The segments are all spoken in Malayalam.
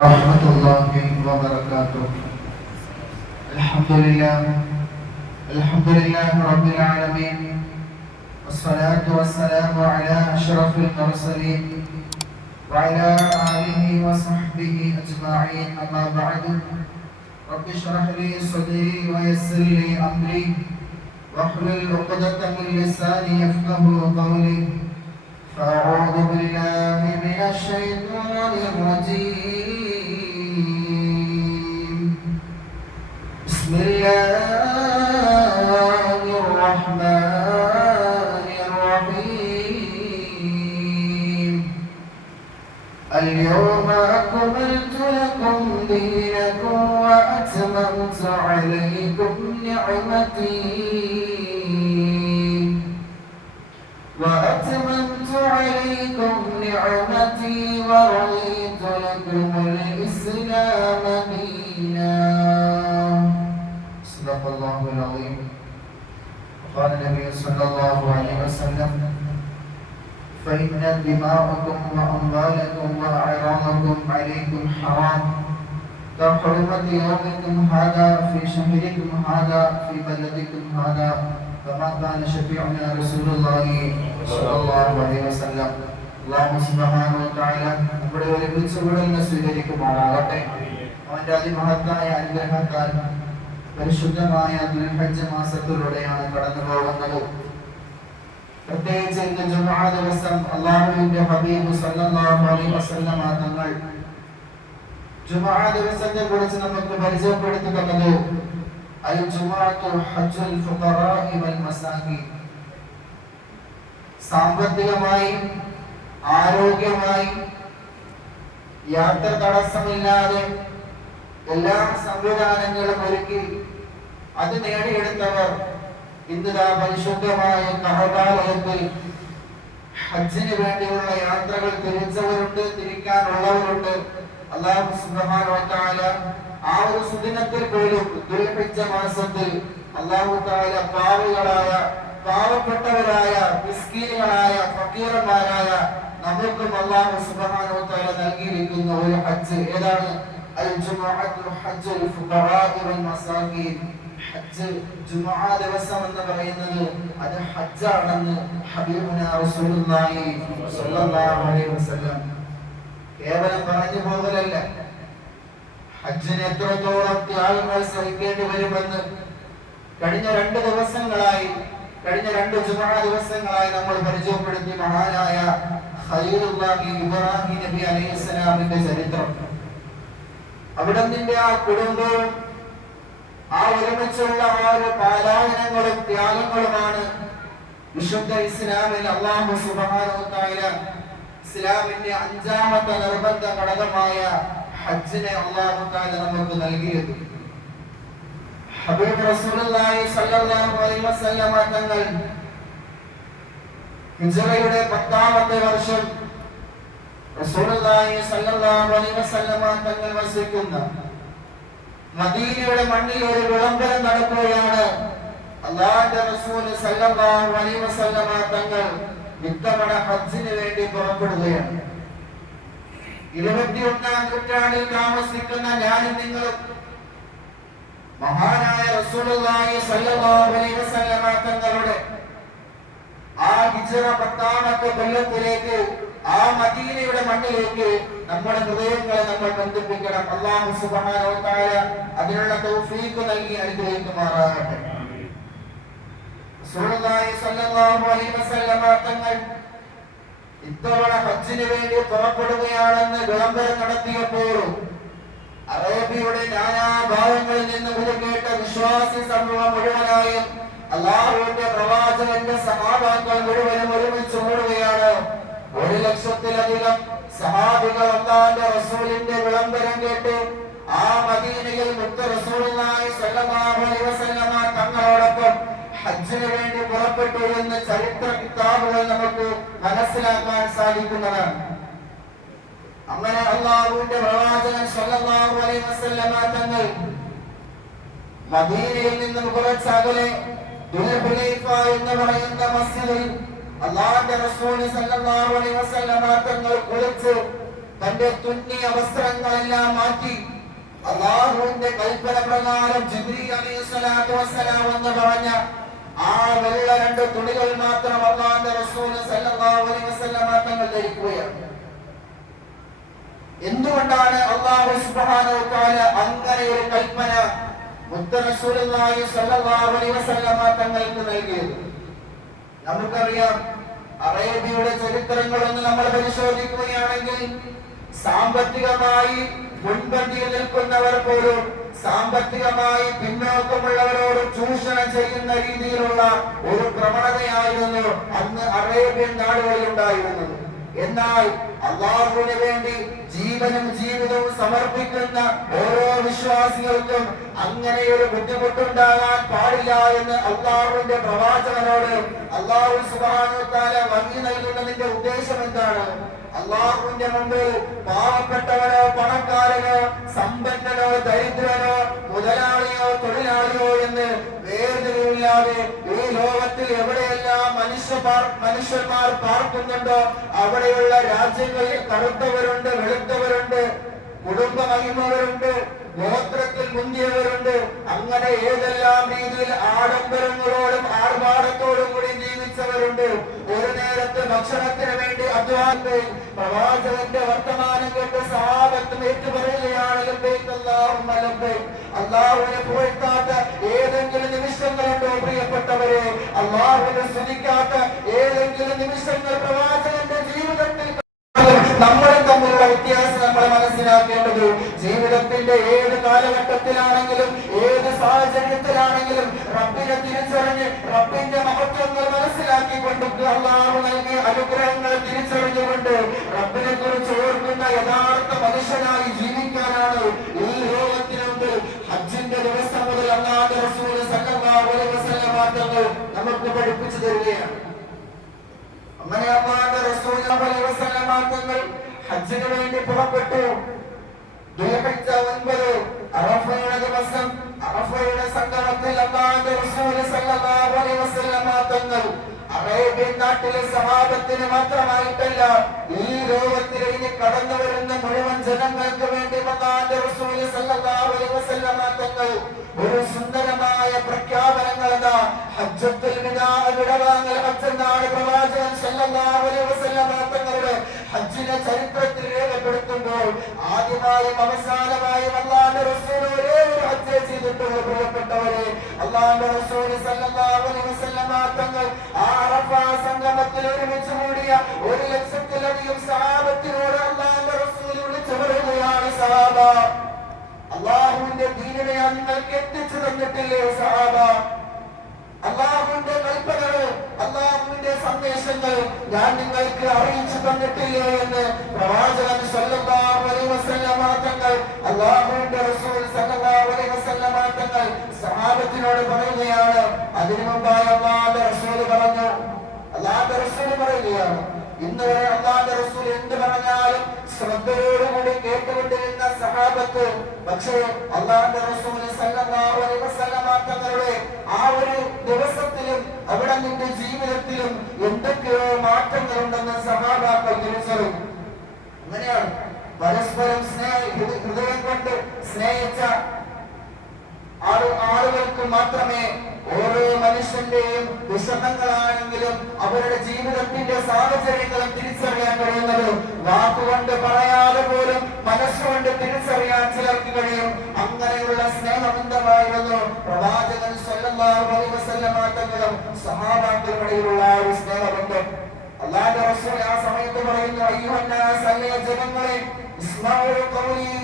ورحمة الله وبركاته. الحمد لله رب العالمين، والصلاة والسلام على أشرف المرسلين وعلى آله وصحبه أجمعين. أما بعد، رب اشرح لي صدري ويسر لي أمري واحلل عقدة من لساني يفقهوا قولي. فأعوذ بالله من الشيطان الرجيم. بسم الله الرحمن الرحيم. اليوم أكملت لكم دينكم وأتممت عليكم نعمتي ورضيت لكم الإسلام دينا. صدق الله العظيم. وقال النبي صلى الله عليه وسلم: فإن دماءكم وأموالكم وأعراضكم عليكم حرام كحرمة يومكم هذا في شهركم هذا في بلدكم هذا. كما كان شفيعنا رسول الله صلى الله عليه وسلم. അല്ലാഹു സുബ്ഹാനഹു വ തആല നമ്മുടെ ഒരുമിച്ചുകൂടലിനെ സ്വീകരിക്കുമാറാകട്ടെ. അവന്റെ അതിമഹത്തായ അനുഗ്രഹത്താൽ പരിശുദ്ധമായ ദുൽഹജ്ജ് മാസത്തിലൂടെയാണ് കടന്നു പോകുന്നത്. പ്രത്യേകിച്ച് ഇന്ന് ജുമുഅ ദിവസം അല്ലാഹുവിന്റെ ഹബീബ് സല്ലല്ലാഹു അലൈഹി വസല്ലം തങ്ങൾ ജുമുഅ ദിവസത്തെ കുറിച്ച് നമുക്ക് പരിചയപ്പെടുത്തി തന്നത് അൽ ജുമുഅത്തു ഹജ്ജുൽ ഫുഖറാഇ വൽ മസാകീൻ. സാമ്പത്തികമായി ആരോഗ്യമായി യാത്ര തടസ്സമില്ലാതെ എല്ലാ സംവിധാനങ്ങളും ഒരുക്കി അത് നേടിയെടുത്തവർ ഇന്ന് പരിശുദ്ധമായ കഅബാലയത്തിൽ ഹജ്ജിന് വേണ്ടിയുള്ള യാത്രകൾ തിരിച്ചവരുണ്ട്, തിരിക്കാനുള്ളവരുണ്ട്. അല്ലാഹു സുബ്ഹാനഹു വ തആല ആ ഒരു സുദിനത്തിൽ പോലും ദുൽഹിജ്ജ മാസത്തിൽ അല്ലാഹു തആല പാവപ്പെട്ടവരായ മിസ്കീനുകളായ ഫക്കീറന്മാരായ നമുക്കും അല്ലാഹു സുബ്ഹാനഹു വ തആല നൽകിയിരിക്കുന്ന ഒരു ഹജ്ജ് ഏതാണ്? അൽ ജുമുഅത്തു ഹജ്ജുൽ ഫുഖറാഇ വൽ മസാകീൻ. ഹജ്ജ് ജുമുഅ ദിവസം എന്ന് പറയുന്നത് അത് ഹജ്ജാണെന്ന് ഹബീബുനാ റസൂലുള്ളാഹി സ്വല്ലല്ലാഹു അലൈഹി വസല്ലം കേവലം പറഞ്ഞു പോകലല്ല, ഹജ്ജിന് എത്രത്തോളം ത്യാഗങ്ങൾ സഹിക്കേണ്ടി വരുമെന്ന് കഴിഞ്ഞ രണ്ട് ജുമുഅ ദിവസങ്ങളായി നമ്മൾ പരിചയപ്പെടുത്തി മഹാനായ ഖലീലുല്ലാഹി ഇബ്രാഹിം നബി അലൈഹിസ്സലാമിന്റെ ചരിത്രം. അവിടത്തിന്റെ ആ കുടുംബവും ആ ഒരുമിച്ചുള്ള ആ ഒരു പാലായനങ്ങളും ത്യാഗങ്ങളുമാണ് വിശുദ്ധ ഇസ്ലാമിൽ അല്ലാഹു സുബ്ഹാനഹു വ തആല ഇസ്ലാമിന്റെ അഞ്ചാമത്തെ നിർബന്ധ ഘടകമായ ഹജ്ജിനെ അല്ലാഹു തആല നമുക്ക് നൽകിയത്. ഹബീബ് റസൂലുള്ളാഹി സ്വല്ലല്ലാഹു അലൈഹി വസല്ലം തങ്ങൾ ഹിജ്റയുടെ 10ാമത്തെ വർഷം റസൂലുള്ളാഹി സ്വല്ലല്ലാഹു അലൈഹി വസല്ലം തങ്ങൾ വസിക്കുന്ന മദീനയുടെ മണ്ണിൽ ഒരു വിളംബരം നടക്കുകയാണ്. അല്ലാഹുവിന്റെ റസൂൽ സ്വല്ലല്ലാഹു അലൈഹി വസല്ലം തങ്ങൾ ഇത്തവണ ഹജ്ജിന് വേണ്ടി പുറപ്പെടുകയാണ്. 21ാം നൂറ്റാണ്ടിൽ താമസിക്കുന്ന ഞാനും നിങ്ങളും മഹാനായ റസൂലുള്ളാഹി സ്വല്ലല്ലാഹു അലൈഹി വസല്ലം തങ്ങളുടെ ആ ഹിജ്റ 10ാമത്തെ കൊല്ലത്തിലേക്ക്, ആ മദീനയുടെ മണ്ണിലേക്ക് നമ്മുടെ ഹൃദയങ്ങളെ നമ്മൾ ബന്ധിപ്പിക്കണം. അല്ലാഹു സുബ്ഹാനഹു വ തആല അതിനുള്ള തൗഫീഖ് നൽകി അനുഗ്രഹിക്കുമാറാകട്ടെ. റസൂലുള്ളാഹി സ്വല്ലല്ലാഹു അലൈഹി വസല്ലം തങ്ങൾ ഇത്തവണ ഹജ്ജിന് വേണ്ടി പുറപ്പെടുകയാണെന്ന് വിളംബരം നടത്തിയപ്പോൾ അറേബ്യയുടെ നാനാഭാഗങ്ങളിൽ നിന്ന് ഇത് കേട്ട വിശ്വാസി സമൂഹം മുഴുവനായും അല്ലാഹുവിന്റെ പ്രവാചകന്റെ സഹാബാക്കൾ മുഴുവനും ഒരുമിച്ച് ഓടുകയാണ്. 1,00,000-ലധികം സഹാബികൾ അല്ലാഹുവിന്റെ റസൂലിന്റെ വിളംബരം കേട്ട് ആ മദീനയിൽ മുത്ത് റസൂലുള്ളാഹി സ്വല്ലല്ലാഹു അലൈഹി വസല്ലം തങ്ങളോടൊപ്പം ഹജ്ജിന് വേണ്ടി പുറപ്പെട്ടു എന്ന് ചരിത്ര കിതാബുകൾ നമുക്ക് മനസ്സിലാക്കാൻ സാധിക്കുന്നതാണ്. അങ്ങനെ അല്ലാഹുവിന്റെ പ്രവാചകൻ സ്വല്ലല്ലാഹു അലൈഹി വസല്ലം തങ്ങൾ മദീനയിൽ നിന്നും കുറച്ച് അകലെ ദുൽഹുലൈഫ എന്ന് പറയുന്ന മസ്ജിദിൽ അല്ലാഹുവിന്റെ റസൂൽ സല്ലല്ലാഹു അലൈഹി വസല്ലം തങ്ങൾ കുളിച്ച് തന്റെ തുന്നിയ വസ്ത്രങ്ങളെല്ലാം മാറ്റി അല്ലാഹുവിന്റെ കൽപ്പന പ്രകാരം ജിബ്രീൽ അലൈഹിസ്സലാത്തു വസ്സലാം എന്ന് പറഞ്ഞ ആ വെള്ള രണ്ട് തുണികൾ മാത്രം അല്ലാഹുവിന്റെ റസൂൽ സല്ലല്ലാഹു അലൈഹി വസല്ലം തങ്ങൾ ധരിക്കുകയാണ്. എന്തുകൊണ്ടാണ് അല്ലാഹു സുബ്ഹാനഹു വ തആല അങ്ങനെ ഒരു കൽപ്പന മുത്ത് റസൂലുള്ളാഹി സ്വല്ലല്ലാഹു അലൈഹി വസല്ലം തങ്ങൾക്ക് നൽകിയത്? നമുക്കറിയാം, അറേബ്യയുടെ ചരിത്രങ്ങളൊന്ന് നമ്മൾ പരിശോധിക്കുകയാണെങ്കിൽ സാമ്പത്തികമായി മുൻപന്തിയിൽ നിൽക്കുന്നവർ പോലും സാമ്പത്തികമായി പിന്നോക്കമുള്ളവരോട് ചൂഷണം ചെയ്യുന്ന രീതിയിലുള്ള ഒരു പ്രവണതയായിരുന്നു അന്ന് അറേബ്യൻ നാടുകളിൽ ഉണ്ടായിരുന്നത്. എന്നാൽ അല്ലാഹുവിന് വേണ്ടി ജീവനും ജീവിതവും സമർപ്പിക്കുന്ന ഓരോ വിശ്വാസികൾക്കും അങ്ങനെ ഒരു ബുദ്ധിമുട്ടുണ്ടാകാൻ പാടില്ല എന്ന് അല്ലാഹുവിന്റെ പ്രവാചകനോട് അല്ലാഹു സുബ്ഹാനഹു വ തആല വഹി നൽകുന്നതിന്റെ ഉദ്ദേശം എന്താണ്? അല്ലാഹുവിന്റെ മുമ്പിൽ പാവപ്പെട്ടവനോ പണക്കാരനോ സമ്പന്നനോ ദരിദ്രനോ മുതലാളിയോ തൊഴിലാളിയോ എന്ന് വേർതിരിവില്ലാതെ ഈ ലോകത്തിൽ എവിടെയെല്ലാം മനുഷ്യന്മാർ പാർക്കുന്നുണ്ടോ അവിടെയുള്ള രാജ്യങ്ങളിൽ കറുത്തവരുണ്ട്, വെളുത്തവരുണ്ട്, കുടുംബ മഹിമവരുണ്ട്, ഗോത്രത്തിൽ മുന്തിയവരുണ്ട്. അങ്ങനെ ഏതെല്ലാം രീതിയിൽ ആഡംബരങ്ങളോടും ആർഭാടത്തോടും കൂടി ജീവിച്ചവരുണ്ട്. ഒരു നേരത്തെ ഭക്ഷണത്തിന് വേണ്ടി അധ്വാനിക്കുകയും പ്രവാചകന്റെ വർത്തമാനം കേട്ട് സഹാബത്തും ഏറ്റുപറയുകയാണ് അല്ലാഹുവിനെ പുകഴ്ത്താത്ത ഏതെങ്കിലും നിമിഷങ്ങളുണ്ടോ പ്രിയപ്പെട്ടവരെ? അല്ലാഹുവിനെ സ്തുതിക്കാത്ത ഏതെങ്കിലും നിമിഷങ്ങൾ പ്രവാചകന്റെ ജീവിതത്തിൽ നമ്മളും തമ്മിലുള്ള വ്യത്യാസം നമ്മൾ മനസ്സിലാക്കേണ്ടത് ജീവിതത്തിന്റെ ഏത് കാലഘട്ടത്തിലാണെങ്കിലും ഏത് സാഹചര്യത്തിലാണെങ്കിലും റബ്ബിനെ തിരിച്ചറിഞ്ഞ് റബ്ബിന്റെ മഹത്വങ്ങൾ മനസ്സിലാക്കിക്കൊണ്ട് അല്ലാഹു നൽകിയ അനുഗ്രഹങ്ങൾ തിരിച്ചറിഞ്ഞുകൊണ്ട് റബ്ബിനെ കുറിച്ച് ഓർക്കുന്ന യഥാർത്ഥ മനുഷ്യനായി ജീവിക്കാനാണ് ഈ ലോകത്തിനുണ്ട് ഹജ്ജിന്റെ ദിവസം മുതൽ അല്ലാഹുവിന്റെ റസൂൽ സല്ലല്ലാഹു അലൈഹി വസല്ലം തങ്ങൾ നമുക്ക് പഠിപ്പിച്ചു തരികയാണ്. അങ്ങനെ അല്ലാഹുവിന്റെ റസൂൽ സല്ലല്ലാഹു അലൈഹി വസല്ലം തങ്ങൾ ഹജ്ജിന് വേണ്ടി പുറപ്പെട്ടു. ദുൽഹിജ്ജ 9 അറഫയുടെ ദിവസം അറഫയുടെ സംഗമത്തിൽ അല്ലാഹുവിന്റെ റസൂൽ സല്ലല്ലാഹു അലൈഹി വസല്ലം തങ്ങൾ അറേബ്യൻ നാട്ടിലെ സഹാബത്തിന് മാത്രമായിട്ടല്ല ഈ ലോകത്തിലെ ഇനി കടന്നു വരുന്ന മുഴുവൻ ജനങ്ങൾക്ക് വേണ്ടി അല്ലാഹുവിന്റെ റസൂൽ സല്ലല്ലാഹു അലൈഹി വസല്ലം തങ്ങൾ ഒരു സുന്ദരമായ പ്രഖ്യാപനങ്ങൾ ഹജ്ജത്തുൽ വിദാ വിടവാങ്ങൽ ഹജ്ജ് എന്നാണ് പ്രവാചകൻ സല്ലല്ലാഹു അലൈഹി വസല്ലം തങ്ങളുടെ ഹജ്ജിനെ ചരിത്രത്തിൽ രേഖപ്പെടുത്തുമ്പോൾ ആദ്യമായും അവസാനമായും അല്ലാഹുവിന്റെ റസൂൽ ഒരേ ഒരു ഹജ്ജ് ചെയ്തിട്ടുള്ള പ്രിയപ്പെട്ടവരെ, അല്ലാഹുവിന്റെ റസൂൽ സല്ലല്ലാഹു അലൈഹി വസല്ലം തങ്ങൾ അറഫ സംഗമത്തിൽ ഒരുമിച്ച് കൂടിയ 1,00,000-ലധികം സഹാബത്തിനോട് അല്ലാഹുവിന്റെ റസൂൽ വിളിച്ചു പറയുകയാണ്, സഹാബ, അല്ലാഹുവിന്റെ ദീനിനെ നിങ്ങൾക്ക് എത്തിച്ചു തന്നിട്ടില്ലേ സഹാബ? അല്ലാഹുവിന്റെ കൽപ്പനകൾ, അല്ലാഹുവിന്റെ സന്ദേശങ്ങൾ ഞാൻ നിങ്ങൾക്ക് അറിയിച്ചു തന്നിട്ടില്ലേ എന്ന് പ്രവാചകൻ സല്ലല്ലാഹു അലൈഹി വസല്ലം തങ്ങൾ അല്ലാഹുവിന്റെ റസൂൽ സല്ലല്ലാഹു അലൈഹി വസല്ലം തങ്ങൾ സഹാബത്തിനോട് പറയുകയാണ്. അതിനു മുമ്പായി അല്ലാഹുവിന്റെ റസൂൽ പറഞ്ഞു, അല്ലാഹുവിന്റെ റസൂൽ പറയുകയാണ്, ഇന്ന് വരെ അല്ലാഹുവിന്റെ റസൂൽ എന്ത് പറഞ്ഞാലും ശ്രദ്ധയോടുകൂടി കേട്ടുകൊണ്ടിരുന്ന സഹാബത്ത്, പക്ഷേ അല്ലാഹുവിന്റെ റസൂൽ സല്ലല്ലാഹു അലൈഹി വസല്ലം തങ്ങളുടെ ആ ഒരു ദിവസത്തിലും അവിടെ നിന്റെ ജീവിതത്തിലും എന്തൊക്കെയോ മാറ്റങ്ങളുണ്ടെന്ന് സഹാബാക്കൾ തിരിച്ചറിയും. അങ്ങനെയാണ് പരസ്പരം ഹൃദയം കൊണ്ട് സ്നേഹിച്ച ആളുകൾക്ക് മാത്രമേ ഓരോ മനുഷ്യന്റെയും വിഷമങ്ങളാണെങ്കിലും അവരുടെ ജീവിതത്തിന്റെ സാഹചര്യങ്ങളും തിരിച്ചറിയാൻ കഴിയുന്നത് വാക്കുകൊണ്ട് പറയാതെ പോലും മനസ്സുകൊണ്ട് തിരിച്ചറിയാൻ ചിലർക്ക് കഴിയും. അങ്ങനെയുള്ള സ്നേഹബന്ധമായിരുന്നു പ്രവാചകൻ സല്ലല്ലാഹു അലൈഹി വസല്ലം തങ്ങളും സഹാബാക്കളുടെയുള്ള ഒരു സ്നേഹബന്ധം. അല്ലാഹുവിന്റെ റസൂൽ ആ സമയത്ത് പറയുന്നു, അയ്യുഹന്നാസ്, ജനങ്ങളെ, ഇസ്മഉ ഖൗലി,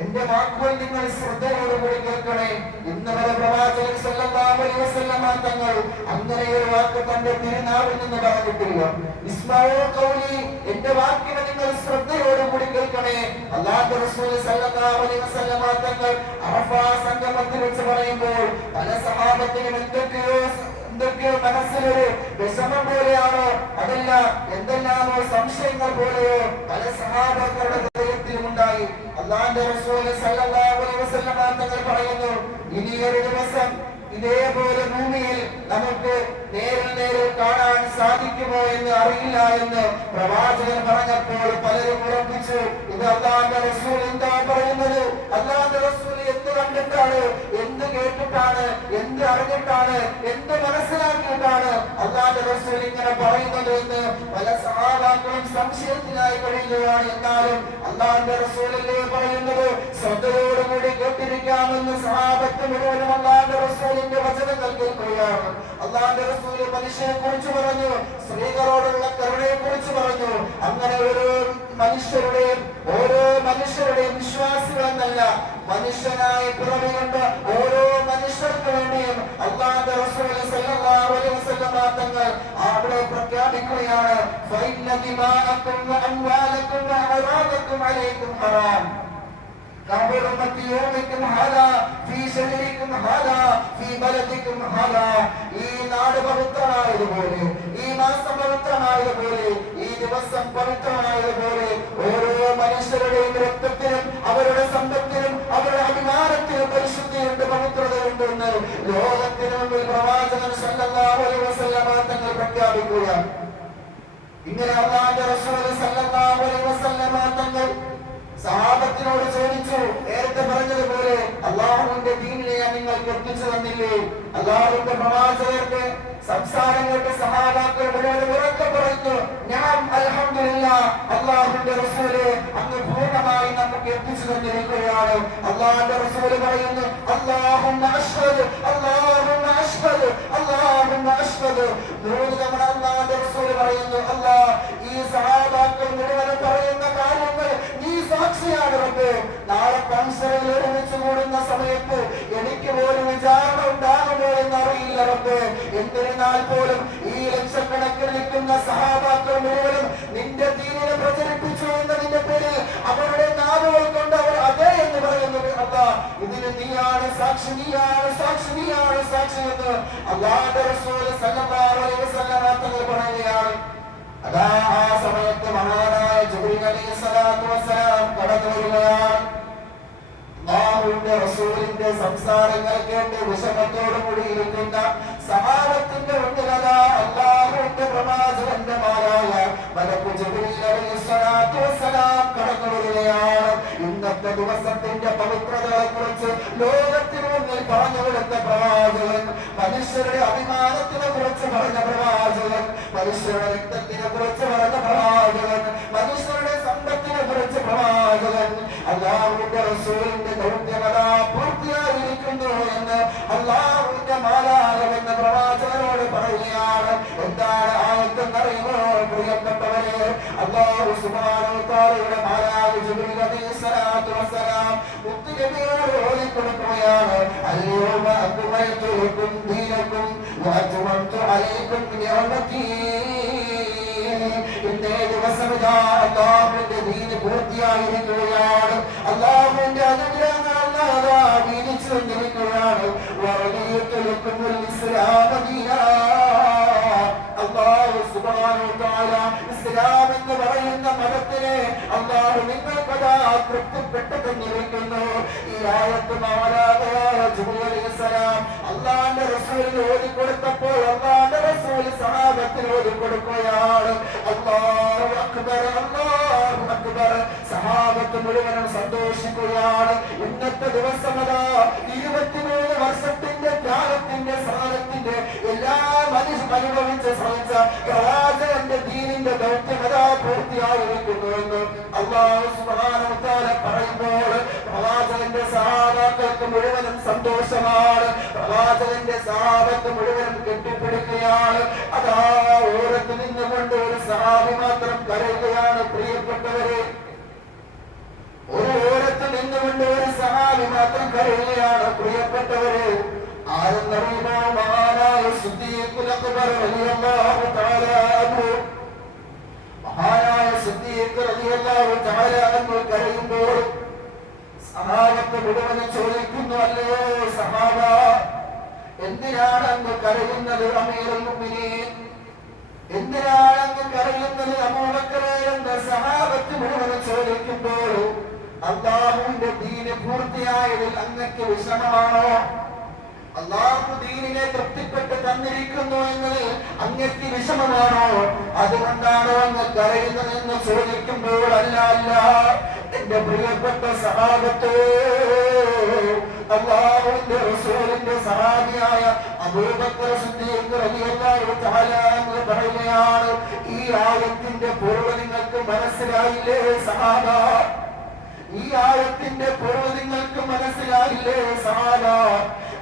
എന്റെ വാക്കുകൾ നിങ്ങൾ ശ്രദ്ധയോടുകൂടി കേൾക്കണേ. ഇന്ന് വരെ പ്രവാചകൻ സല്ലല്ലാഹു അലൈഹി വസല്ലം തങ്ങൾ അങ്ങനെ ഒരു വാക്ക് തന്റെ തിരുനാവിൽ നിന്ന് പറഞ്ഞിട്ടില്ല. ഇസ്മഉ ഖൗലി, എന്റെ വാക്കിനെ നിങ്ങൾ ശ്രദ്ധയോടുകൂടി കേൾക്കണേ. അല്ലാഹുവിന്റെ റസൂൽ സല്ലല്ലാഹു അലൈഹി വസല്ലം തങ്ങൾ അറഫ സംഗമത്തിൽ വെച്ച് പറയുമ്പോൾ പല സഹാബത്തിനും എന്തൊക്കെയോ മനസ്സിലൊരു വിഷമം പോലെയാണോ, അതല്ല എന്തെല്ലാമോ സംശയങ്ങൾ പോലെയോ പല സഹാബാക്കളുടെ ഹൃദയത്തിലും ഉണ്ടായി. അല്ലാഹുവിന്റെ റസൂൽ സല്ലല്ലാഹു അലൈഹി വസല്ലം തങ്ങൾ പറയുന്നു, ഇനിയൊരു ദിവസം ഇതേപോലെ ഭൂമിയിൽ നമുക്ക് നേരിൽ നേരിൽ കാണാൻ സാധിക്കുമോ എന്ന് അറിയില്ല എന്ന് പ്രവാചകൻ പറഞ്ഞപ്പോൾ പലരും ഉറപ്പിച്ചു, ഇത് അല്ലാഹുവിന്റെ റസൂൽ എന്താ പറയുന്നത്? അല്ലാഹുവിന്റെ റസൂൽ എന്ത് കണ്ടിട്ടാണ്, എന്ത് കേട്ടിട്ടാണ്, എന്ത് അറിഞ്ഞിട്ടാണ്, എന്ത് മനസ്സിലാക്കിയിട്ടാണ് അല്ലാഹുവിന്റെ റസൂൽ ഇങ്ങനെ പറയുന്നത് എന്ന് പല സഹാബാക്കളും സംശയത്തിലായി കഴിയുകയാണ്. എന്നാലും അല്ലാഹുവിന്റെ റസൂലല്ലേ പറയുന്നത്, ശ്രദ്ധയോടുകൂടി കേട്ടിരിക്കാമെന്ന് സഹാബത്ത് മുഴുവനും അല്ലാഹുവിന്റെ റസൂലിന്റെ വചനങ്ങൾ കേൾക്കുകയാണ്. അല്ലാഹുവിന്റെ റസൂൽ മനുഷ്യനെ കുറിച്ച് പറഞ്ഞു, സ്ത്രീകളോടുള്ള കരുണയെ കുറിച്ച് പറഞ്ഞു. അങ്ങനെ ഓരോ മനുഷ്യരുടെയും വിശ്വാസികളെന്നല്ല, മനുഷ്യനായി പിറവികൊണ്ട് ഓരോ മനുഷ്യർക്ക് വേണ്ടിയും അല്ലാഹുവിന്റെ റസൂൽ സല്ലല്ലാഹു അലൈഹി വസല്ലം തങ്ങൾ അവിടെ പ്രഖ്യാപിക്കുകയാണ്, ഫഇന്ന ദിമാഅക്കും വഅംവാലക്കും വഅറാദക്കും അലൈക്കും ഹറാം. ഈ നാട് പവിത്രമായതുപോലെ, ഈ മാസം പവിത്രമായതുപോലെ, ഈ ദിവസം പവിത്രമായതുപോലെ ഓരോ മനുഷ്യരുടെയും രക്തത്തിനും അവരുടെ സമ്പത്തിനും അവരുടെ അഭിമാനത്തിനും പരിശുദ്ധിയുണ്ട്, പവിത്രതയുണ്ടെന്ന് ലോകത്തിന് മുമ്പിൽ പ്രവാചകൻ സല്ലല്ലാഹു അലൈഹി വസല്ലം തങ്ങൾ പ്രഖ്യാപിക്കുകയാണ്. ഇങ്ങനെ അല്ലാഹുവിന്റെ റസൂൽ സല്ലല്ലാഹു അലൈഹി വസല്ലം തങ്ങൾ സഹാബത്തിനോട് ചോദിച്ചു, നേരത്തെ പറഞ്ഞതുപോലെ അല്ലാഹുവിന്റെ ദീനിനെ നിങ്ങൾക്ക് എത്തിച്ചു തന്നില്ലേ? അല്ലാഹുവിന്റെ പ്രവാചകർക്ക് സംസാരം കേട്ട് സഹാബാക്കൾ മുഴുവൻ ഉറക്കെ പറഞ്ഞു, ഞാൻ അൽഹംദുലില്ലാഹ്, അല്ലാഹുവിന്റെ റസൂലെ അങ്ങ് പൂർണ്ണമായി നമുക്ക് എത്തിച്ചു തന്നിരിക്കുകയാണ്. അല്ലാഹുവിന്റെ റസൂൽ പറയുന്നു, അല്ലാഹുമ്മ അശ്ഹദു അല്ലാഹുമ്മ അശ്ഹദു അല്ലാഹുമ്മ അശ്ഹദു. 3 തവണ അല്ലാഹുവിന്റെ റസൂൽ പറയുന്നു, അല്ലാഹ് ഈ സഹാബാക്കൾ മുഴുവൻ പറയുന്ന കാര്യങ്ങൾ നീ സാക്ഷിയാണ് റബ്ബേ. നാളെ കൗൺസിലിൽ ഒരുമിച്ച് കൂടുന്ന സമയത്ത് എനിക്ക് പോലും വിചാരണ ഉണ്ടാകുമോ എന്നറിയില്ല റബ്ബേ. എന്നിരുന്നാൽ പോലും ഈ ലക്ഷക്കണക്കിന് നിൽക്കുന്ന സഹാബാക്കൾ മുഴുവനും നിന്റെ ദീനിനെ പ്രചരിപ്പിച്ചു എന്നതിന്റെ പേരിൽ അവരുടെ നാവുകൾ കൊണ്ട് അവർ അതെ എന്ന് പറയുന്നു. അല്ലാഹ് ഇതിന് നീയാണ് സാക്ഷി, നീയാണ് സാക്ഷി, നീയാണ് സാക്ഷി എന്ന് അല്ലാഹുവിന്റെ റസൂൽ സല്ലല്ലാഹു അലൈഹി വസല്ലം തങ്ങൾ പറയുകയാണ്. അതാ ആ സമയത്ത് മഹാനായ ജിബ്രീൽ അലൈഹിസ്സലാത്തു വസ്സലാം കടന്നു വരികയാണ്. അല്ലാഹുവിന്റെ റസൂലിന്റെ സംസാരങ്ങൾ കേട്ട് വിഷമത്തോടു കൂടി ഇരിക്കുന്ന സഹാബത്തിന്റെ മുന്നിൽ അല്ലാഹുവിന്റെ പ്രവാചകന്റെ മാലായ മലക്കു ജിബ്രീൽ അലൈഹിസ്സലാത്തു വസ്സലാം കടന്നു വരികയാണ്. ഇന്നത്തെ ദിവസത്തിന്റെ പവിത്രതയെ കുറിച്ച് ലോകത്തിന് മുന്നിൽ പറഞ്ഞു കൊടുത്ത പ്രവാചകൻ, മനുഷ്യരുടെ അഭിമാനത്തിനെ കുറിച്ച് പറഞ്ഞ പ്രവാചകൻ, മനുഷ്യരുടെ രക്തത്തിനെ കുറിച്ച് പറഞ്ഞ പ്രവാചകൻ, മനുഷ്യരുടെ സമ്പത്തിനെ കുറിച്ച് പ്രവാചകൻ, അല്ലാഹുവിന്റെ റസൂലിന്റെ ദൗത്യമത പൂർത്തിയായിരിക്കുന്നു എന്ന് അല്ലാഹുവിന്റെ മാലാഖ പ്രവാചകനോട് പറയുകയാണ്. എന്താണ് ആയത്തെന്നറിയുമോ പ്രിയപ്പെട്ടവരെ? അല്ലാഹു സുബ്ഹാനഹു വ തആലയുടെ മാലാഖ ജിബ്രീൽ അലൈഹിസ്സലാത്തു വസ്സലാം മുത്തുനബിയോട് ഓതിക്കൊടുക്കുകയാണ്, അൽയൗമ അക്മൽതു ലക്കും ദീനക്കും വഅത്മംതു അലൈക്കും നിഅമതി. ഇന്നേ ദിവസം അല്ലാഹുവിന്റെ ദീൻ പൂർത്തിയായിരിക്കുകയാണ്, അല്ലാഹുവിന്റെ അനുഗ്രഹങ്ങൾ അല്ലാഹു വീതിച്ചു വന്നിരിക്കുകയാണ്. വറദിയതു ലക്കുമുൽ ഇസ്ലാമ ദീനാ. അല്ലാഹു സുബ്ഹാനഹു വ തആല ഇസ്ലാം എന്ന് പറയുന്ന മതത്തിനെ അല്ലാഹു നിങ്ങൾക്കതാ തൃപ്തിപ്പെട്ടു തന്നിരിക്കുന്നു. ഈ ആയത്ത് മാലാഖയായ ജിബ്രീൽ അലൈഹിസ്സലാം അല്ലാഹുവിന്റെ റസൂലിന് ഓതിക്കൊടുത്തപ്പോൾ അല്ലാഹുവിന്റെ റസൂൽ സഹാബത്തിന് ഓതിക്കൊടുക്കുകയാണ്. അല്ലാഹു അക്ബർ, അല്ലാഹു അക്ബർ. സഹാബത്ത് മുഴുവനും സന്തോഷിക്കുകയാണ്. ഇന്നത്തെ ദിവസം അതാ 23 വർഷത്തിന്റെ ത്യാഗത്തിന്റെ സാധനത്തിന്റെ എല്ലാ മനുഷ്യൻ അനുഭവിച്ച് ശ്രമിച്ച പ്രവാചകന്റെ ദീനിന്റെ ദൗത്യമത പൂർത്തിയായിരിക്കുന്നു എന്ന് അല്ലാഹു സുബ്ഹാനഹു വ തആല പറയുമ്പോൾ പ്രവാചകന്റെ സഹാബാക്കൾക്ക് മുഴുവനും സന്തോഷമാണ്. പ്രവാചകന്റെ സഹാബത്ത് മുഴുവനും കെട്ടിപ്പിടിക്കുകയാണ്. അതാ ഓരത്ത് നിന്നുകൊണ്ട് ഒരു സഹാബി മാത്രം കരയുകയാണ്. പ്രിയപ്പെട്ടവരെ, ഒരു ഓരത്ത് നിന്നുകൊണ്ട് ഒരു സഹാബി മാത്രം കരയുകയാണ്. പ്രിയപ്പെട്ടവരെ, ആരെന്നറിയുമോ? മഹാനായ സിദ്ദീഖുൽ അക്ബർ റളിയല്ലാഹു തആല അൻഹു. മഹാനായ സിദ്ദീഖ് റളിയല്ലാഹു തആല അൻഹു കരയുമ്പോൾ സഹാബത്ത് മുഴുവൻ ചോദിക്കുന്നു, അല്ലയോ സഹാബ, എന്തിനാണ് അങ്ങ് കരയുന്നത്? അമീറുൽ മുഅ്മിനീൻ, എന്തിനാണ് അങ്ങ് കരയുന്നത്? അബൂബക്കറേ എന്ന് സഹാബത്ത് മുഴുവൻ ചോദിക്കുമ്പോൾ അല്ലാഹുവിന്റെ ദീൻ പൂർത്തിയായതിൽ അങ്ങക്ക് വിഷമമാണോ? അല്ലാഹു ദീനിനെ തൃപ്തിപ്പെട്ട് തന്നിരിക്കുന്നു എന്നത് അങ്ങക്ക് വിഷമമാണോ? അതുകൊണ്ടാണോ അങ്ങ് കരയുന്നതെന്ന് ചോദിക്കുമ്പോൾ അല്ല അല്ല, എന്റെ പ്രിയപ്പെട്ട സഹാബത്തേ, അല്ലാഹുവിന്റെ റസൂലിന്റെ സഹാബിയായ അബൂബക്കർ സിദ്ദീഖ് റളിയല്ലാഹു തആല അൻഹു പറയുകയാണ്, ഈ ആയത്തിന്റെ പൊരുൾ നിങ്ങൾക്ക് മനസ്സിലായില്ലേ സഹാബ? ഈ ആയത്തിന്റെ പൊരുൾ നിങ്ങൾക്ക് മനസ്സിലായില്ലേ സഹാബ?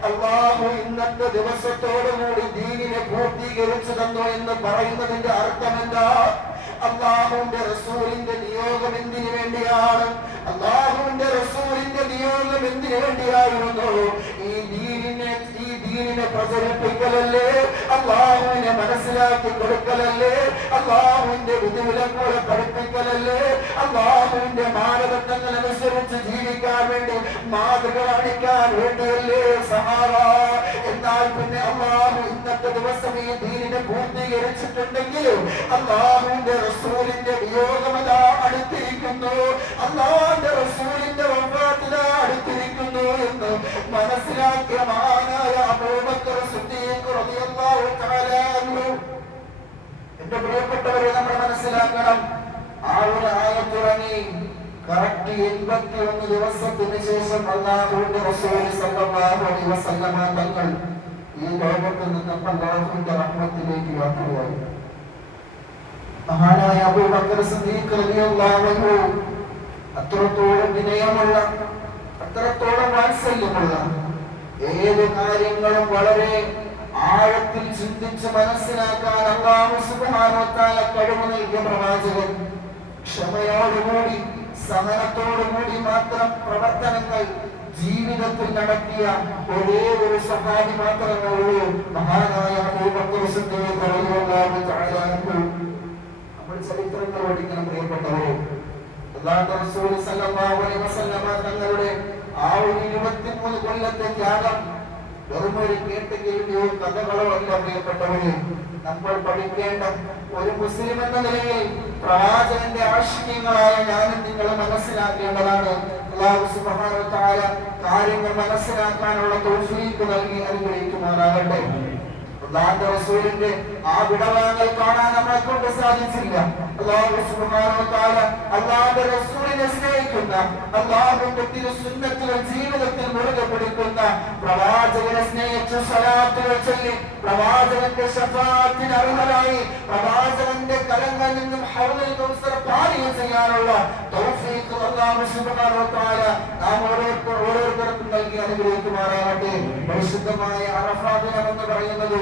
അല്ലാഹു ഇന്നത്തെ ദിവസത്തോടുകൂടി ദീനിനെ പൂർത്തീകരിച്ചു തന്നു എന്ന് പറയുന്നതിന്റെ അർത്ഥം എന്താ? അല്ലാഹുവിന്റെ റസൂലിന്റെ നിയോഗം എന്തിനു വേണ്ടിയാണ്? അല്ലാഹുവിന്റെ റസൂലിന്റെ നിയോഗം എന്തിനു വേണ്ടിയായിരുന്നു? ഈ ദീനിനെ പ്രചരിപ്പിക്കലല്ലേ? അല്ലാഹുവിനെ മനസ്സിലാക്കി കൊടുക്കലല്ലേ? അല്ലാഹുവിന്റെ വിധിവിലക്കുകളെ പഠിപ്പിക്കലല്ലേ? അല്ലാഹുവിന്റെ മാനദണ്ഡങ്ങൾ അനുസരിച്ച് ജീവിക്കാൻ വേണ്ടി മാതൃക കാണിക്കാൻ വേണ്ടിയല്ലേ സഹാബ? എന്നാൽ പിന്നെ അല്ലാഹു ഇന്നത്തെ ദിവസം ഈ ദീനിനെ പൂർത്തീകരിച്ചിട്ടുണ്ടെങ്കിൽ അല്ലാഹുവിന്റെ റസൂലിന്റെ വിയോഗമത അടുത്തിരിക്കുന്നു, അല്ലാഹുവിന്റെ റസൂലിന്റെ വഫാത്ത് അടുത്തിരിക്കുന്നു എന്ന് മനസ്സിലാക്കിയ മഹാനായ അബൂബക്കർ സിദ്ദീഖ് റളിയല്ലാഹു തആല അൻഹു. എന്റെ പ്രിയപ്പെട്ടവരെ, നമ്മൾ മനസ്സിലാക്കണം, ആ ഒരു ആയത്തിറങ്ങി കറക്റ്റ് 81 ദിവസത്തിന് ശേഷം അല്ലാഹുവിന്റെ റസൂൽ സല്ലല്ലാഹു അലൈഹി വസല്ലമ തങ്ങൾ ഈ ലോകത്ത് നിന്ന് അല്ലാഹുവിന്റെ റഹ്മത്തിലേക്ക് യാത്രയായി. മഹാനായ അബൂബക്കർ സിദ്ദീഖ് റളിയല്ലാഹു അൻഹു അത്രത്തോളം വിനയമുള്ള, അത്രത്തോളം വാത്സല്യമുള്ള, ഏത് കാര്യങ്ങളും വളരെ ആഴത്തിൽ ചിന്തിച്ച് മനസ്സിലാക്കാൻ അല്ലാഹു സുബ്ഹാനഹു വ തആല കഴിവ് നൽകിയ പ്രവാചകൻ, ക്ഷമയോടുകൂടി സഹനത്തോടുകൂടി മാത്രം പ്രവർത്തനങ്ങൾ ജീവിതത്തിൽ നടത്തിയ ഒരേ ഒരു സഹാബി മാത്രമേ ഉള്ളൂ, മഹാനായ അബൂബക്കർ സിദ്ദീഖ് റളിയല്ലാഹു തആല അൻഹു. നമ്മൾ ചരിത്രങ്ങൾ പഠിക്കണം പ്രിയപ്പെട്ടവരെ. അല്ലാഹുവിന്റെ റസൂൽ സല്ലല്ലാഹു അലൈഹി വസല്ലമ തങ്ങളുടെ ആ ഒരു 23 കൊല്ലത്തെ ത്യാഗം വെറുമൊരു കേട്ടുകേൾവിയോ കഥകളോ അല്ല പ്രിയപ്പെട്ടവരെ. നമ്മൾ പഠിക്കേണ്ട, ഒരു മുസ്ലിം എന്ന നിലയിൽ പ്രവാചകന്റെ ആശിക്യങ്ങളായ ഞാനും നിങ്ങൾ മനസ്സിലാക്കേണ്ടതാണ്. അല്ലാഹു സുബ്ഹാനഹു വ തആല കാര്യങ്ങൾ മനസ്സിലാക്കാനുള്ള തൗഫീഖ് നൽകി അനുഗ്രഹിക്കുമാറാകട്ടെ. അല്ലാഹുവിന്റെ റസൂലിന്റെ ആ വിടവാങ്ങൽ കാണാൻ നമ്മളെ കൊണ്ട് സാധിച്ചില്ല. അല്ലാഹു സുബ്ഹാനഹു വ തആല അല്ലാഹുവിന്റെ റസൂലിനെ സ്നേഹിക്കുന്ന, അല്ലാഹുവിന്റെ തിരുസുന്നത്തുകൾ ജീവിതത്തിൽ മുറുകെ പിടിക്കുന്ന, പ്രവാചകനെ സ്നേഹിച്ച് സ്വലാത്തുകൾ ചൊല്ലി പ്രവാചകന്റെ ശഫാഅത്തിന് അർഹരായി പ്രവാചകന്റെ കരങ്ങളിൽ നിന്നും ഹൗലുൽ കൗസർ പാനീയം ചെയ്യാനുള്ള തൗഫീഖ് അല്ലാഹു സുബ്ഹാനഹു വ തആല നാം ഓരോരുത്തർക്കും നൽകി അനുഗ്രഹിക്കുമാറാകട്ടെ. പരിശുദ്ധമായ അറഫാ ദിനം എന്ന് പറയുന്നത്,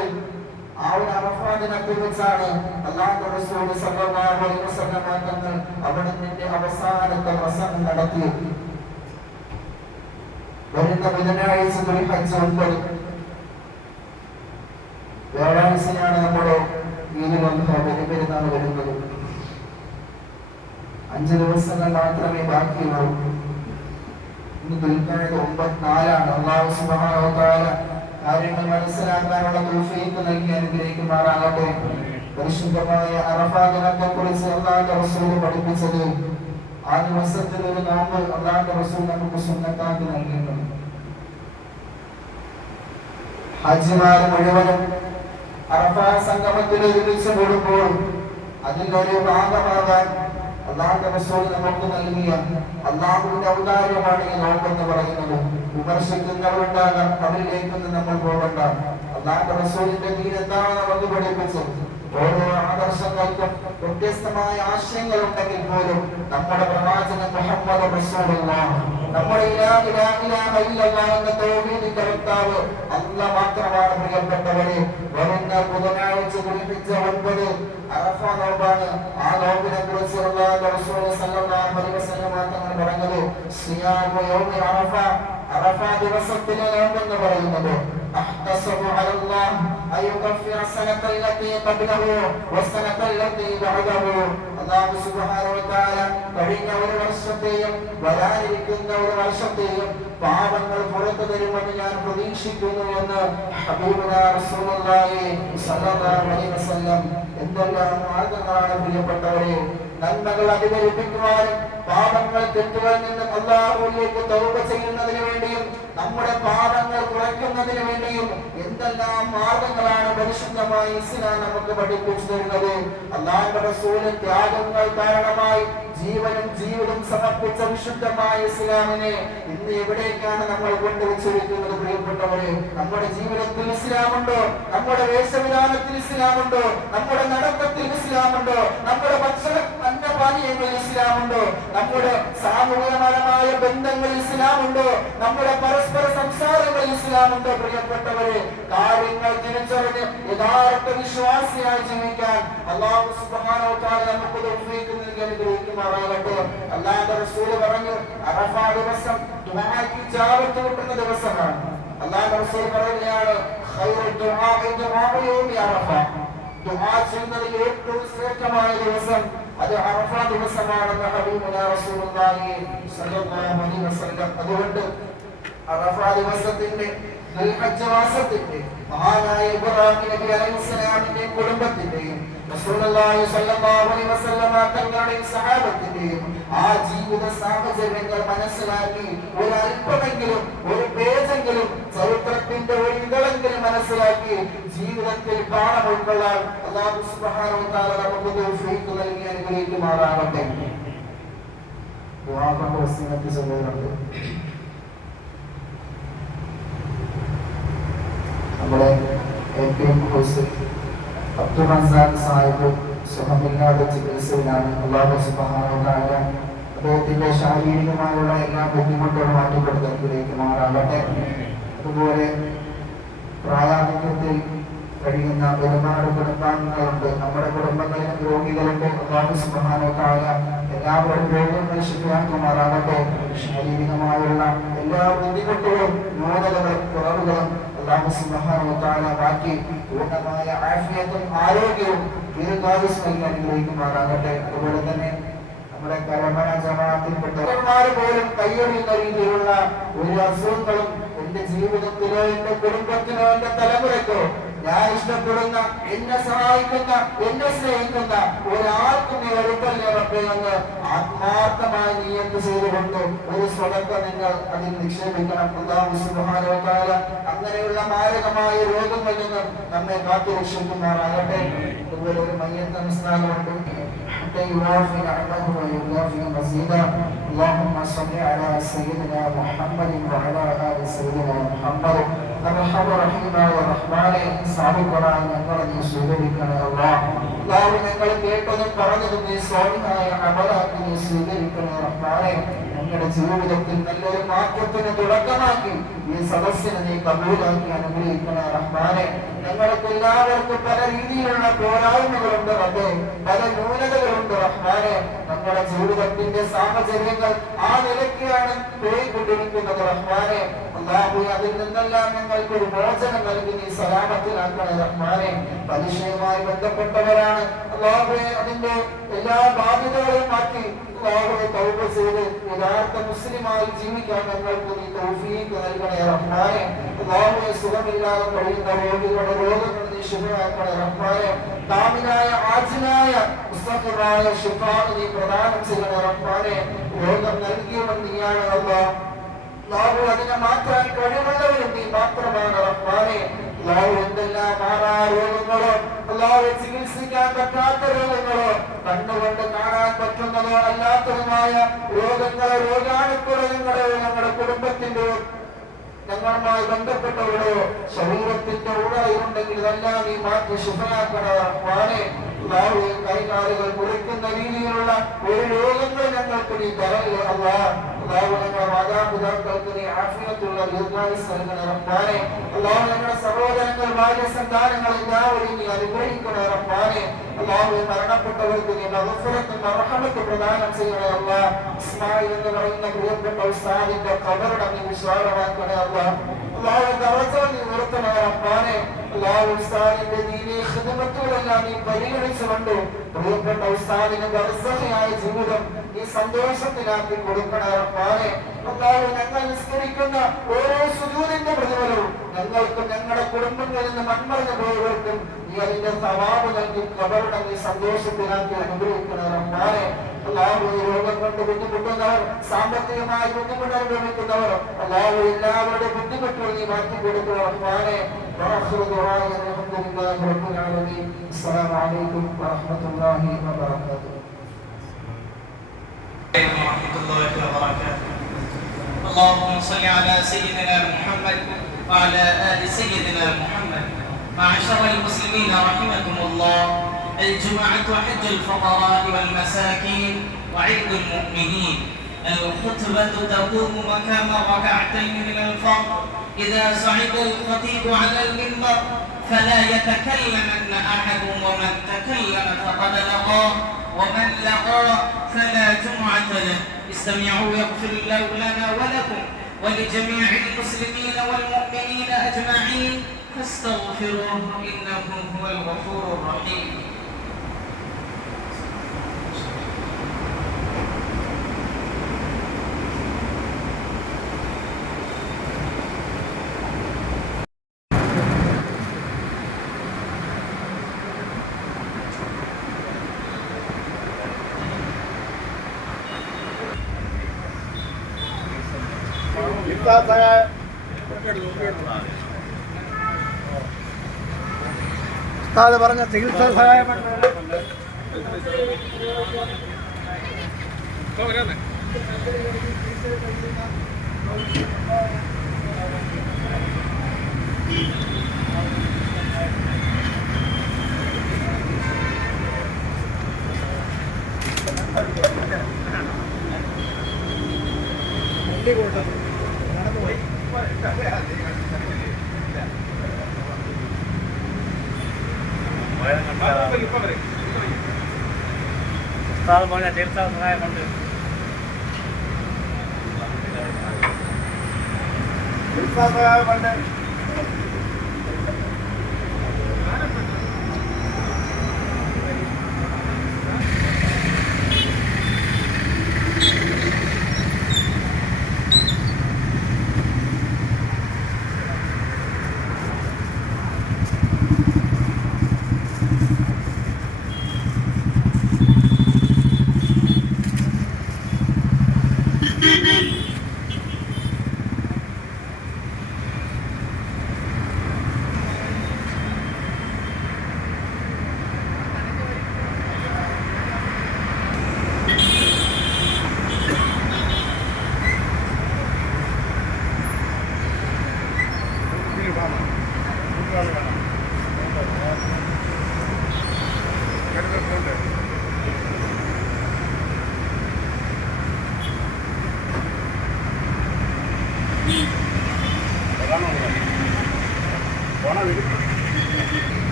ആ ഒരു അറഫാ ദിനത്തിൽ വെച്ചാണ് അല്ലാഹുവിന്റെ റസൂൽ സല്ലല്ലാഹു അലൈഹി വസല്ലം തങ്ങൾ അവിടുത്തെ അവസാനത്തെ പ്രസംഗം നടത്തി. വരുന്ന ബുധനാഴ്ച ദുൽഹജ്ജ് 9 വ്യാഴാഴ്ചയാണ് നമ്മുടെ പെരുന്നാൾ വരുന്നത്. 5 ദിവസങ്ങൾ മാത്രമേ ബാക്കിയുള്ളൂ. ഇന്ന് ദുൽഖഅദ 9-4 അല്ലാഹു സുബ്ഹാനഹു വ തആല കാര്യങ്ങൾ മനസ്സിലാക്കാനുള്ള തൗഫീഖ് നൽകി അനുഗ്രഹിക്കുമാറാകട്ടെ. പരിശുദ്ധമായ അറഫാ ദിനത്തെക്കുറിച്ച് അല്ലാഹുവിന്റെ റസൂൽ പഠിപ്പിച്ചത്, ആ ദിവസത്തിൽ ഒരു നോമ്പ് അല്ലാഹുവിന്റെ റസൂൽ നമുക്ക് സുന്നത്താക്കി നൽകിയിട്ടുണ്ട്. ഹജ്ജിമാർ മുഴുവനും അറഫാ സംഗമത്തിൽ ഒരുമിച്ച് കൂടുമ്പോൾ അതിലൊരു ഭാഗമാകാൻ അല്ലാഹുവിന്റെ റസൂൽ നമുക്ക് നൽകിയ അല്ലാഹുവിന്റെ ഔദാര്യമാണ് ഈ നോമ്പെന്ന് പറയുന്നത്. വിമർശിക്കുന്നവരുണ്ടാകാം, അവരിലേക്ക് നമ്മൾ പോകണ്ട. അല്ലാഹുവിന്റെ റസൂലിന്റെ ദീൻ എന്താണ് നമുക്ക് പഠിപ്പിച്ചത്? ഓരോ ആദർശങ്ങൾക്കും വ്യത്യസ്തമായ ആശയങ്ങൾ ഉണ്ടെങ്കിൽ പോലും നമ്മുടെ പ്രവാചകൻ മുഹമ്മദ് റസൂലുള്ളാഹ്, നമ്മുടെ എന്ന തൗഹീദിന്റെ വക്താവ് അല്ലാഹ് മാത്രമാണ് പ്രിയപ്പെട്ടവരെ. വരുന്ന ബുധനാഴ്ച ദുൽഹിജ്ജ 9 അറഫാ നോമ്പാണ്. ആ നോമ്പിനെ കുറിച്ച് അല്ലാഹുവിന്റെ റസൂൽ സല്ലല്ലാഹു അലൈഹി വസല്ലം തങ്ങൾ പറഞ്ഞത്, സിയാമു യൗമി അറഫ, അറഫാ ദിവസത്തിലെ നോമ്പെന്ന് പറയുന്നത്, അഹ്തസബു അലല്ലാഹ് അയ്യുകഫിറ സനതല്ലതി ഖബ്ലഹു വസനതല്ലതി ബഅദഹു. അല്ലാഹു സുബ്ഹാനഹു വ തആല കഴിഞ്ഞ ഒരു വർഷത്തെയും വരാനിരിക്കുന്ന ഒരു വർഷത്തെയും പാപങ്ങൾ പുറത്തു തരുമെന്ന് ഞാൻ പ്രതീക്ഷിക്കുന്നു എന്ന് ഹബീബുനാ റസൂലുള്ളാഹി സ്വല്ലല്ലാഹു അലൈഹി വസല്ലം. എന്തെല്ലാം മാർഗങ്ങളാണ് പ്രിയപ്പെട്ടവരെ! നന്മകൾ അധികരിപ്പിക്കുവാനും പാപങ്ങൾ തെറ്റുകളിൽ നിന്നും അല്ലാഹുവിലേക്ക് തൗബ ചെയ്യുന്നതിന് വേണ്ടിയും നമ്മുടെ പാപങ്ങൾ കുറയ്ക്കുന്നതിന് വേണ്ടിയും എന്തെല്ലാം മാർഗങ്ങളാണ് പരിശുദ്ധമായ ഇസ്ലാം നമുക്ക് പഠിപ്പിച്ചു തരുന്നത്. അല്ലാഹുവിന്റെ റസൂൽ ത്യാഗങ്ങൾ കാരണമായി ജീവനും ജീവിതം സമർപ്പിച്ച വിശുദ്ധമായ ഇസ്ലാമിനെ ഇന്ന് എവിടേക്കാണ് നമ്മൾ കൊണ്ടുവച്ചിരിക്കുന്നത്? പ്രിയപ്പെട്ടവരെ, നമ്മുടെ ജീവിതത്തിൽ ഇസ്ലാമുണ്ടോ? നമ്മുടെ വേഷവിധാനത്തിൽ ഇസ്ലാമുണ്ടോ? നമ്മുടെ നടത്തത്തിൽ ഇസ്ലാമുണ്ടോ? നമ്മുടെ ഭക്ഷണ അന്നപാനീയങ്ങളിൽ ഇസ്ലാമുണ്ടോ? നമ്മുടെ സാമൂഹികപരമായ ബന്ധങ്ങളിൽ ഇസ്ലാമുണ്ടോ? നമ്മുടെ പരസ്പര സംസാരങ്ങളിൽ ഇസ്ലാമുണ്ടോ? പ്രിയപ്പെട്ടവരെ, കാര്യങ്ങൾ തിരിച്ചറിഞ്ഞ് യഥാർത്ഥ വിശ്വാസിയായി ജീവിക്കാൻ അല്ലാഹു സുബ്ഹാനഹു വ തആല നമുക്ക് തൗഫീഖ് നൽകി അനുഗ്രഹിക്കുമാറാകട്ടെ. അല്ലാഹുവിന്റെ റസൂൽ പറഞ്ഞു, അറഫ ദിവസം ദുആക്ക് ഇജാബത്ത് കിട്ടുന്ന ദിവസമാണ്. അല്ലാഹുവിന്റെ റസൂൽ പറയുകയാണ്, ഖൈറു ദുആഇ ദുആഉ യൗമി അറഫ. ദുആ ചെയ്യുന്നതിൽ ഏറ്റവും ശ്രേഷ്ഠമായ ദിവസം അത് അറഫ ദിവസമാണെന്ന് ഹബീബുനാ റസൂലുള്ളാഹി സ്വല്ലല്ലാഹു അലൈഹി വസല്ലം. അതുകൊണ്ട് അറഫ ദിവസത്തിന്റെ ദുൽഹജ്ജ് മാസത്തിന്റെ മഹാനായ ഇബ്രാഹിം നബി അലൈഹിസ്സലാമിന്റെ കുടുംബത്തിന്റെയും റസൂലുള്ളാഹി സ്വല്ലല്ലാഹു അലൈഹി വസല്ലം തങ്ങളുടെയും സഹാബത്തിന്റെയും ആ ജീവിത സാഹചര്യങ്ങൾ മനസ്സിലാക്കി ഒരല്പമെങ്കിലും ഒരു പേജെങ്കിലും ചരിത്രത്തിന്റെ ഒരു ഇതളെങ്കിലും മനസ്സിലാക്കി ജീവിതത്തിൽ പാഠം ഉൾക്കൊള്ളാൻ അല്ലാഹു സുബ്ഹാനഹു വ തആല നമുക്ക് തൗഫീഖ് നൽകി അനുഗ്രഹിക്കുമാറാകട്ടെ. ദുആ കൊണ്ട് വസീയത്ത് ചെയ്യുന്നുണ്ട്. നമ്മുടെ അബ്ദുൾ റസാഖ് സാഹിബ് സുഖമില്ലാതെ ചികിത്സയിലാണ്. അല്ലാഹു സുബ്ഹാനഹു വ തആല അദ്ദേഹത്തിന്റെ ശാരീരികമായുള്ള എല്ലാ ബുദ്ധിമുട്ടുകളും മാറ്റിക്കൊടുക്കുന്നതിലേക്കുമാറാകട്ടെ. അതുപോലെ പ്രായാധിക്യത്തിൽ കഴിയുന്ന ഒരുപാട് കുടുംബാംഗങ്ങളുണ്ട്. നമ്മുടെ കുടുംബങ്ങളിലും രോഗികളുണ്ട്. അല്ലാഹു സുബ്ഹാനഹു വ തആല എല്ലാവരും രോഗങ്ങൾ ശിഫയാക്കുമാറാകട്ടെ. ശാരീരികമായുള്ള എല്ലാ ബുദ്ധിമുട്ടുകളും ന്യൂനതകളും കുറവുകളും അല്ലാഹു സുബ്ഹാനഹു വ തആല മാറ്റി പൂർണ്ണമായ ആഫിയത്തും ആരോഗ്യവും ദീർഘായുസ്സും നൽകി അനുഗ്രഹിക്കുമാറാകട്ടെ. അതുപോലെ തന്നെ നമ്മുടെ കരമന ജമാഅത്തിൽപ്പെട്ടവന്മാർ പോലും കൈയൊഴിയുന്ന രീതിയിലുള്ള ഒരു അസുഖങ്ങളും എന്റെ ജീവിതത്തിലോ എന്റെ കുടുംബത്തിനോ എന്റെ തലമുറയ്ക്കോ ഞാൻ ഇഷ്ടപ്പെടുന്ന, എന്നെ സഹായിക്കുന്ന, എന്നെ സ്നേഹിക്കുന്ന ഒരാൾക്കും നീ എടുക്കല്ലേ റബ്ബേ എന്ന് ആത്മാർത്ഥമായി നിയത്ത് ചെയ്തുകൊണ്ട് ഒരു സ്വതക്ക നിങ്ങൾ അതിൽ നിക്ഷേപിക്കണം. അല്ലാഹു സുബ്ഹാനഹു വ തആല അങ്ങനെയുള്ള മാരകമായ രോഗങ്ങളിൽ നിന്ന് നമ്മെ കാത്തുരക്ഷിക്കുമാറാകട്ടെ. അതുപോലെ ഒരു മയ്യത്ത് നമസ്കാരമുണ്ട്. يوافي نعمه ويكافئ مزيدا. اللهم صل على سيدنا محمد وعلى آل سيدنا محمد. അർഹമ റഹീമായ റഹ്മാനെ, സാധുക്കളായ ഞങ്ങളെ നീ സ്വീകരിക്കണേ അല്ലാഹ്. അല്ലാഹു ഞങ്ങൾ കേട്ടതും പറഞ്ഞതും നീ സ്വാലിഹായ അമലാക്കി നീ സ്വീകരിക്കണേ റഹ്മാനെ. ഞങ്ങളുടെ ജീവിതത്തിൽ നല്ലൊരു മാറ്റത്തിന് തുടക്കമാക്കി ഈ സദസ്സിനെ നീ കബൂലാക്കി അനുഗ്രഹിക്കണേ റഹ്മാനെ. ഞങ്ങൾക്ക് എല്ലാവർക്കും പല രീതിയിലുള്ള പോരായ്മകളുണ്ട് റബ്ബേ, പല ന്യൂനതകളുണ്ട് റഹ്മാനെ. നമ്മുടെ ജീവിതത്തിന്റെ സാഹചര്യങ്ങൾ ആ നിലയ്ക്കാണ് പോയിക്കൊണ്ടിരിക്കുന്നത് റഹ്മാനെ. അല്ലാഹു അതിൽ നിന്നെല്ലാം ഞങ്ങൾക്ക് ഒരു മോചനം നൽകി നീ സലാമത്തിലാക്കണേ റഹ്മാനെ. പലിശയുമായി ബന്ധപ്പെട്ടവരാണ് അല്ലാഹുവേ, അതിന്റെ എല്ലാ ബാധ്യതകളും മാറ്റി അല്ലാഹുവേ തൗബ ചെയ്ത് യഥാർത്ഥ മുസ്ലിമായി ജീവിക്കാൻ ഞങ്ങൾക്ക് നീ തൗഫീഖ് നൽകണേ റഹ്മാനെ. അല്ലാഹുവേ സുഖമില്ലാതെ കഴിയുന്ന രോഗികളുടെ രോഗങ്ങൾ നീ ശിഫയാക്കണേ റഹ്മാനെ. കാമിലായ ആജിലായ മുസ്തഖിറായ ശിഫാ നീ പ്രദാനം ചെയ്യണേ റഹ്മാനെ. രോഗം നൽകിയവൻ നീയാണ് അല്ലാഹ്. അല്ലാഹു അതിനെ മാറ്റാൻ കഴിവുള്ളവരും നീ മാത്രമാണ് റഹ്മാനെ. അല്ലാഹു എന്തെല്ലാം മാറാ രോഗങ്ങളോ, അല്ലാഹു ചികിത്സിക്കാൻ പറ്റാത്ത രോഗങ്ങളോ, കണ്ണുകൊണ്ട് കാണാൻ പറ്റുന്നതോ അല്ലാത്തതുമായ രോഗങ്ങളോ, രോഗാണുക്കളോ ഞങ്ങളുടെ കുടുംബത്തിന്റെയോ ഞങ്ങളുമായി ബന്ധപ്പെട്ടവരോ ശരീരത്തിന്റെ ഉടയുണ്ടെങ്കിൽ ഇതെല്ലാം നീ മാറ്റി ശുഭയാക്കണ റഹ്മാനെ. അല്ലാഹു കൈകാലുകൾ മുറിക്കുന്ന രീതിയിലുള്ള ഒരു രോഗങ്ങൾ ഞങ്ങൾക്ക് നീ തരല്ലേ അല്ലാഹ്. അല്ലാഹു ഞങ്ങളുടെ മാതാപിതാക്കൾക്ക് നീ ആഫിയത്തുള്ള ദീർഘായുസ്സ് നൽകണേ റഹ്മാനെ. അല്ലാഹു ഞങ്ങളുടെ സഹോദരങ്ങൾ, ഭാര്യ, സന്താനങ്ങൾ എല്ലാവരെയും നീ അനുഗ്രഹിക്കണേ റഹ്മാനെ. അല്ലാഹു മരണപ്പെട്ടവർക്ക് നീ മഗ്ഫിറത്തും റഹ്മത്തും പ്രദാനം ചെയ്യണേ അല്ലാഹ്. ഇസ്മായിൽ എന്ന് പറയുന്ന പ്രിയപ്പെട്ട ഉസ്താദിന്റെ ഖബറിടം നീ വിശാലമാക്കണേ അല്ലാഹ്. അല്ലാഹു ദറജ നീ ഉയർത്തണേ റഹ്മാനെ. അല്ലാഹു ഉസ്താദിന്റെ ദീനീ ഖിദ്മത്തുകളെല്ലാം നീ പരിഗണിച്ചുകൊണ്ട് പ്രിയപ്പെട്ട ഉസ്താദിന് ബർസഖിയായ ജീവിതം നീ സന്തോഷത്തിലാക്കി കൊടുക്കണേ റഹ്മാനെ. അല്ലാഹു ഞങ്ങൾ നിസ്കരിക്കുന്ന ഓരോ സുജൂദിന്റെ പ്രതിഫലവും ഞങ്ങൾക്കും ഞങ്ങളുടെ കുടുംബങ്ങളിൽ നിന്ന് മൺമറഞ്ഞു പോയവർക്കും നീ അതിന്റെ സവാബ് നൽകി ഖബറിടം നീ സന്തോഷത്തിലാക്കി അനുഗ്രഹിക്കണേ റഹ്മാനെ. അല്ലാഹു രോഗം കൊണ്ട് ബുദ്ധിമുട്ടുന്നവർ, സാമ്പത്തികമായി ബുദ്ധിമുട്ട് അനുഭവിക്കുന്നവർ, അല്ലാഹു എല്ലാവരുടെ ബുദ്ധിമുട്ടുകൾ നീ മാറ്റി കൊടുക്കുക റഹ്മാനെ. وآخر دعوانا الحمد لله رب العالمين. السلام عليكم ورحمة الله وبركاته. ورحمة الله وبركاته. اللهم صل على سيدنا محمد وعلى آل سيدنا محمد. معاشر المسلمين رحمكم الله، الجمعة حج الفقراء والمساكين وعيد المؤمنين. الخطبة تقوم مقام ركعتين من الفرض. إذا صعد الخطيب على المنبر فلا يتكلمن أحد، ومن تكلم فقد لغى، ومن لغى فلا جمعة له. استمعوا يغفر الله لنا ولكم ولجميع المسلمين والمؤمنين أجمعين، فاستغفروه إنه هو الغفور الرحيم. ഉസ്താദ് പറഞ്ഞ ചികിത്സാ സഹായം ഉസ്താദ് പറഞ്ഞ ചികിത്സാ സഹായം കൊണ്ട് ചികിത്സാ സഹായം കൊണ്ട്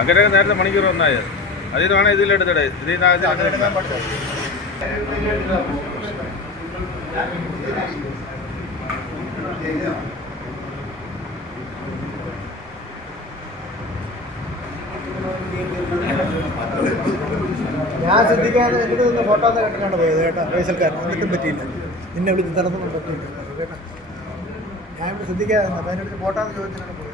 അങ്ങനെ നേരത്തെ മണിക്കൂർ ഒന്നായത് അതിൽ വേണം ഇതിലെടുത്തിടെ ഞാൻ ശ്രദ്ധിക്കാതെ എൻ്റെ നിന്ന് ഫോട്ടോസ് കണ്ടിട്ടാണ് പോയത് കേട്ടോ. ഫേസൽക്കാരൻ എന്നിട്ടും പറ്റിയില്ല. നിന്നെ വിളിച്ച് തടസ്സമൊന്നും പറ്റിയില്ല കേട്ടോ. ഞാൻ ഇവിടെ ശ്രദ്ധിക്കാതെ അപ്പം അതിൻ്റെ അടുത്ത് ഫോട്ടോ ചോദിച്ചിട്ടാണ് പോയത്.